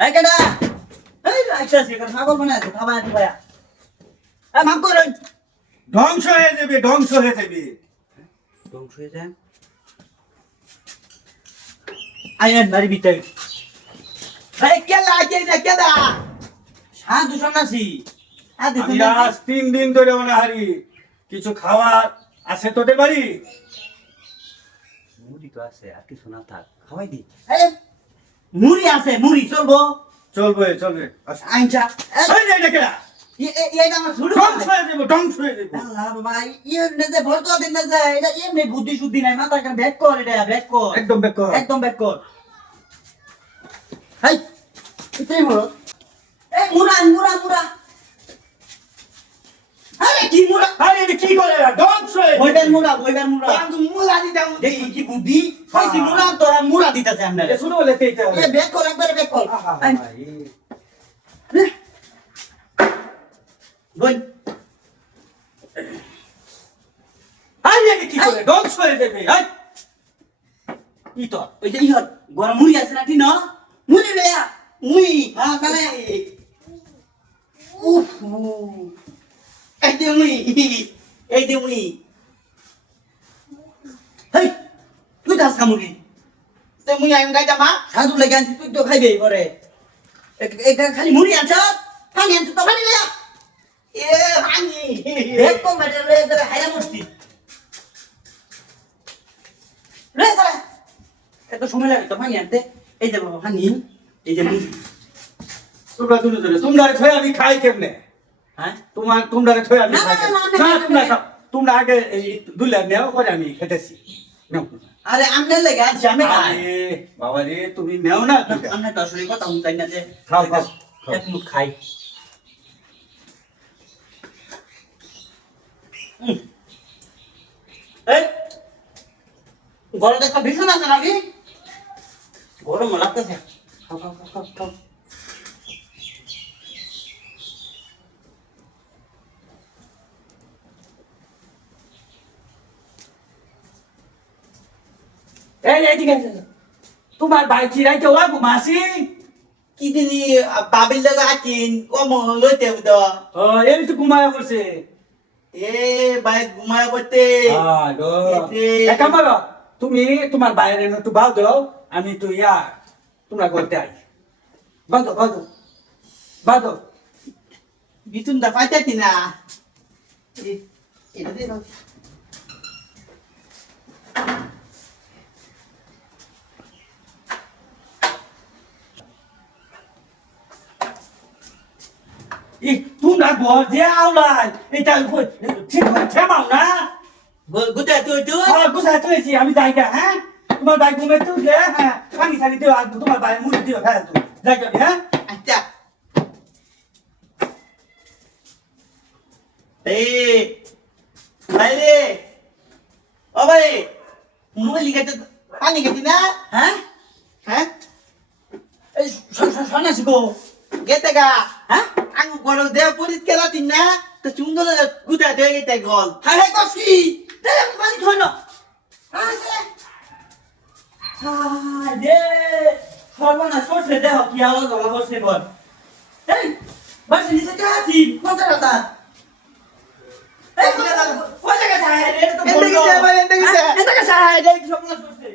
এই কেডা? এই আচ্ছা সে পাগল আছে খাবার আছে এই মাফ করুন ধ্বংস হয়ে যাবে ধ্বংস হয়ে যাবে। ধ্বংস হয়ে যায়? বাড়ি না কেডা সাধু সন্ন্যাসী। আমি আজ তিন দিন ধরে অনাহারি কিছু খাওয়ার আছে তোদের বাড়ি? মুড়ি তো আছে আর কিছু না থাক খাওয়াই দি এই মুড়ি আছে মুড়ি চলবো? চলবে চলবে আস। আইনছা এই এটা কেডা? বুদ্ধি শুদ্ধি নাই মাথা ব্যাক কর এটা ব্যাক কর। একদম একদম ব্যাক কর। মুড়া আরে কি মুড়া আরে এটা কি করে হয়ে যাবে। বইবেন মুড়া বইবেন মুড়া। আমি মুলা দিতাম দেখি কি বুদ্ধি। কইছি মুড়া তো মুড়া দিতেছে আমরা হলে তেইতে হবে এ ব্যাক কর একবারে ব্যাক কর। এই। আরে এটা কি করে? ধ্বংস হয়ে যাবে এই। ই তো? ওই যে ইহর গরম মুড়ি আছে না ঠিক না? মুড়ি লেয়া মুই হ্যাঁ তাহলে। উফ। এই যে এই মুই হেই তুই দাস কামুড়ি তো মুই আইম গাইতা মা সাধু লেগে আনছি তুই তো খাইবে পরে এটা খালি মুড়ি আনছ পানি আনছ তো পানি লেয়া এ ভাঙি এক কম বেটে রে তোরে হাইরা মরছি রে সারা এত সময় লাগে তো পানি আনতে এই যে বাবা পানি এই যে মুড়ি তোমরা দুজনে তোমরা থয়ে আমি খাই কেমনে হ্যাঁ? তোমার তোমরা থয়ে আমি না, তোমরা আগে এই দুলে নেও পরে আমি খেতেছি। আরে আমনের লেগে আনছি আমি আরে বাবা রে তুমি নেও না আমনে তো আসলে কথা হুন না যে খাও, খাও। এক মুঠ খাই। এই গরম দেখা ভীষণ আছে নাকি? গরম লাগতেছে। খাও খাও খাও খাও। এই এইদিকে। তোমার ভাই চিরাইতে ওয়া ঘুমাসি কি দিনি বাবিল দাদা আছিন? কম লইতে তো। ও এই তো ঘুমায় করছে এ ভাই ঘুমায় করতে এক কাম করো, তুমি তোমার বাইরে একটু বাও দাও আমি তো ইয়া তোমরা করতে আই। বাঁধো বাঁধো বাঁধো বিতুন দা পাইতাছি না। এটা দে তোমরা ঘর যে আওলাই এটা ঠিক থেমাও না গুতা তুই তুই গুছাই তুইছি আমি জায়গা হ্যাঁ তোমার ভাই ঘুমে তুললে হ্যাঁ পানি সানি দিও আর তোমার ভাই মুড়ি দিও ফেল তো জায়গা হ্যাঁ আচ্ছা এ ভাই রে ও ভাই মুই লিখাতে পানি খেতি না হ্যাঁ হ্যাঁ এই সন্ন্যাসী গো গেতে গা হ্যাঁ আঙ্গু বড় দেহ পরিষ্কার আছিস না তো সুন্দর গুতা দিয়ে গেতে গল। হাই হাই কসকি দে আমি পানি খাই না। আছে হাই দে সর্বনাশ করছে দেহ কি আলো জ্বলা করছে বল। এই বাসে নিচে কে আছি? কোন জায়গাটা এই জায়গা যায় রে এটা তো বলল। এদিকে যা। হ্যাঁ, এদিকে যা রে সর্বনাশ করছে।